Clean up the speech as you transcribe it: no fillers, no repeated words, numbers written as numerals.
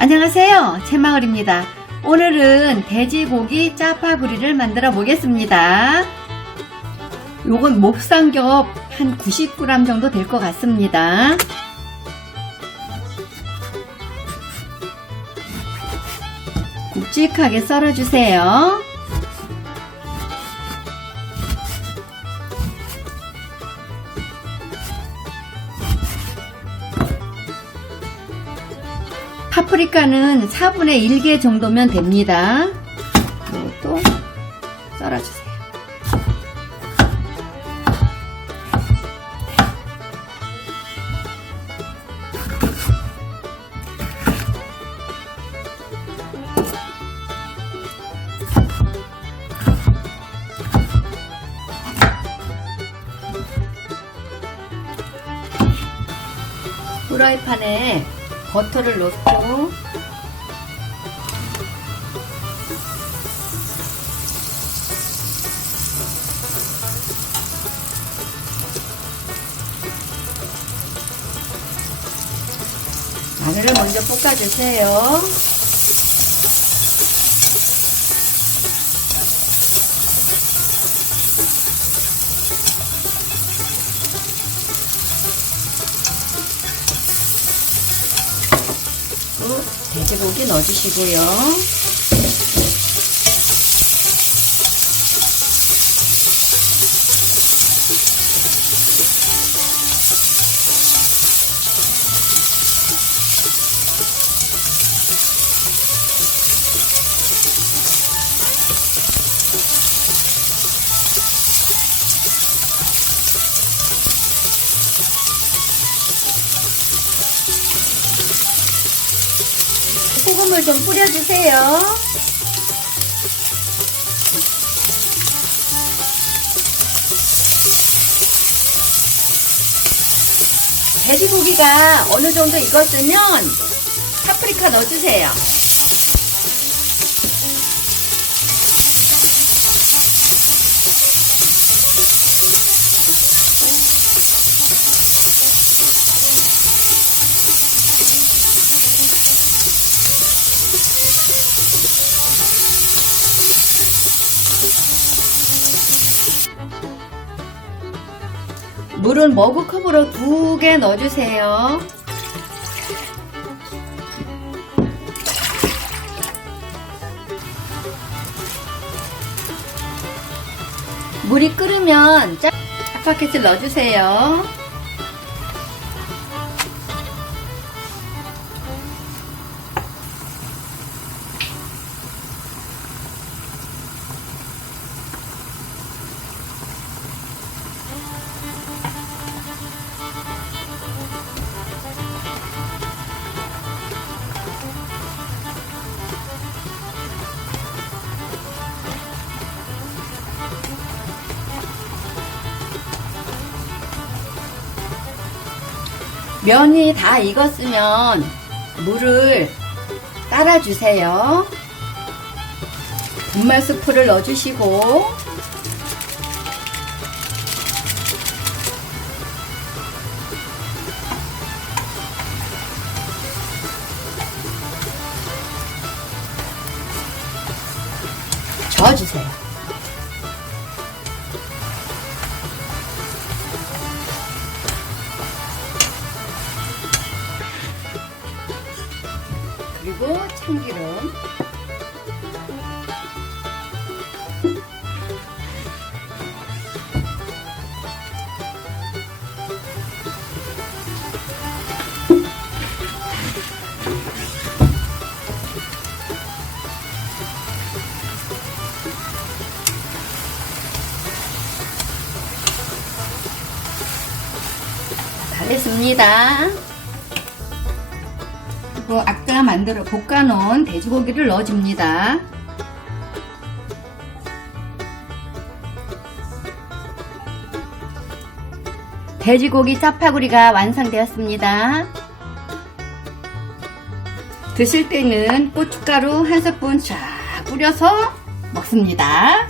안녕하세요, 채마을입니다. 오늘은 돼지고기 짜파구리를 만들어 보겠습니다. 요건 몹삼겹 한 90g 정도 될 것 같습니다. 굵직하게 썰어주세요. 파프리카는 4분의 1개 정도면 됩니다. 이것도 썰어주세요. 프라이팬에 버터를 넣고 마늘을 먼저 볶아주세요. 돼지고기 넣어주시고요. 소금을 좀 뿌려주세요. 돼지고기가 어느 정도 익었으면 파프리카 넣어주세요. 물은 머그컵으로 2개 넣어주세요. 물이 끓으면 짜파켓을 넣어주세요. 면이 다 익었으면 물을 따라주세요. 분말 스프를 넣어주시고 저어주세요. 그리고 참기름, 다 됐습니다. 그리고 아까 만들어 볶아놓은 돼지고기를 넣어줍니다. 돼지고기 짜파구리가 완성되었습니다. 드실 때는 고춧가루 1스푼 쫙 뿌려서 먹습니다.